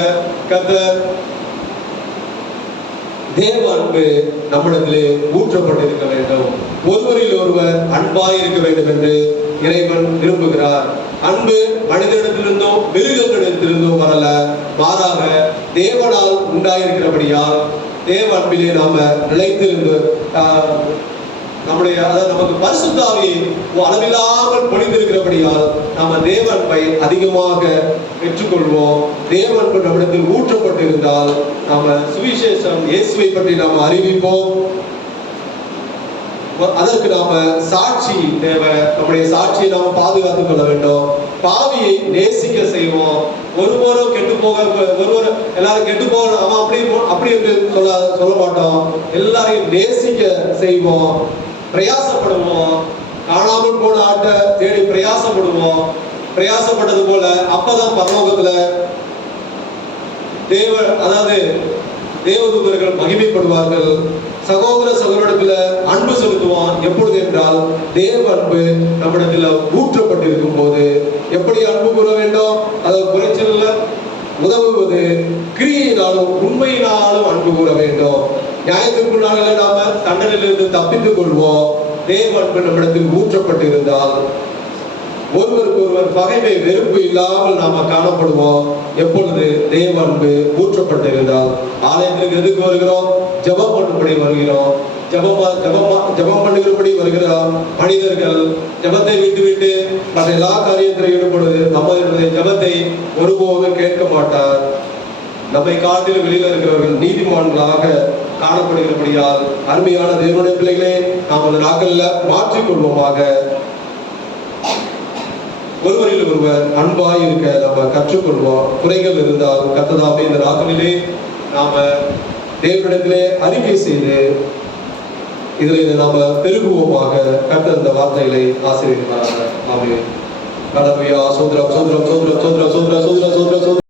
கர்த்தர் தேவ அன்பு நம்மிடத்திலே ஊற்றப்பட்டிருக்க வேண்டும். ஒருவரில் ஒருவர் அன்பாய் இருக்க வேண்டும் என்று இறைவன் விரும்புகிறார். அன்பு மனிதனிடத்திலிருந்தோ மிருகங்களிடத்திலிருந்தோ வரல, மாறாக தேவனால் உண்டாயிருக்கிறபடியால் தேவ அன்பிலே நாம நிலைத்திருந்து நம்முடைய நமக்கு பரிசுத்த ஆவி அளவில்லாமல் பொழிந்திருக்கிறபடியால் நாம தேவ அன்பை அதிகமாக பெற்றுக்கொள்வோம். தேவ அன்பு நம்மிடத்தில் ஊற்றப்பட்டிருந்தால் நாம சுவிசேஷம் இயேசுவை பற்றி நாம அறிவிப்போம். அதற்கு நாம சாட்சி தேவை. நம்முடைய சாட்சியை நாம பாதுகாத்துக் கொள்ள வேண்டும். பாவியை நேசிக்க செய்வோம். ஒருவரும் கெட்டு போக, ஒருவர் எல்லாரும் கெட்டு போக அவன் அப்படி என்று சொல்ல மாட்டோம். எல்லாரையும் நேசிக்க செய்வோம், பிரயாசப்படுவோம். காணாமல் போன ஆட்டை தேடி பிரயாசப்படுவோம். பிரயாசப்பட்டது போல அப்பதான் பரலோகத்துல தேவதூதர்கள் மகிமைப்படுவார்கள். சகோதர சகோதரத்துல அன்பு செலுத்துவோம். எப்பொழுது என்றால் தேவ அன்பு நம்மிடத்துல ஊற்றப்பட்டிருக்கும் போது. எப்படி அன்பு கூற வேண்டும்? அதாவது குறைச்சல்ல உதவுவது, கிரியையினாலும் உண்மையினாலும் அன்பு கூற வேண்டும். நியாயத்திற்குள்ளாக நாம தண்டனையிலிருந்து தப்பித்துக் கொள்வோம். தேவ அன்பு நம்மிடத்தில் ஊற்றப்பட்டிருந்தால் ஒருவருக்கு ஒருவர் பகைமை வெறுப்பு இல்லாமல் நாம காணப்படுவோம். எப்பொழுது தேவ அன்பு ஊற்றப்பட்டிருந்தால். ஆலயத்திற்கு எதுக்கு வருகிறோம்? ஜெபம் பண்ணும்படி வருகிறோம். ஜெபம் பண்ணுகிறபடி வருகிறோம். மனிதர்கள் ஜெபத்தை விட்டு மற்ற எல்லா காரியத்திலும் ஈடுபடுவது நம்மளுடைய ஜெபத்தை ஒருபோதும் கேட்க மாட்டார். நம்மை காட்டில் வெளியில் இருக்கிறவர்கள் நீதிமான்களாக காணப்படுகிறபடியால் அருமையான தேவனுடைய பிள்ளைகளே, நாம் அந்த நாட்கள்ல மாற்றிக்கொள்வோமாக. ஒருவரில் ஒருவர் அன்பாய் இருக்க நம்ம கற்றுக்கொள்வோம். குறைகள் இருந்தால் கர்த்ததாவே இந்த நாட்களிலே நாம தேவனிடத்திலே அறிக்கை செய்து இதில் நாம பெருகுவோமாக. கர்த்தர் இந்த வார்த்தைகளை ஆசீர்வதிப்பாராக. ஆமென். ஹல்லேலூயா. சோத்ரம் சோத்ரம் சோத்ரம் சோத்ரம் சோத்ரம் சோத்ரம் சோத்ரம்.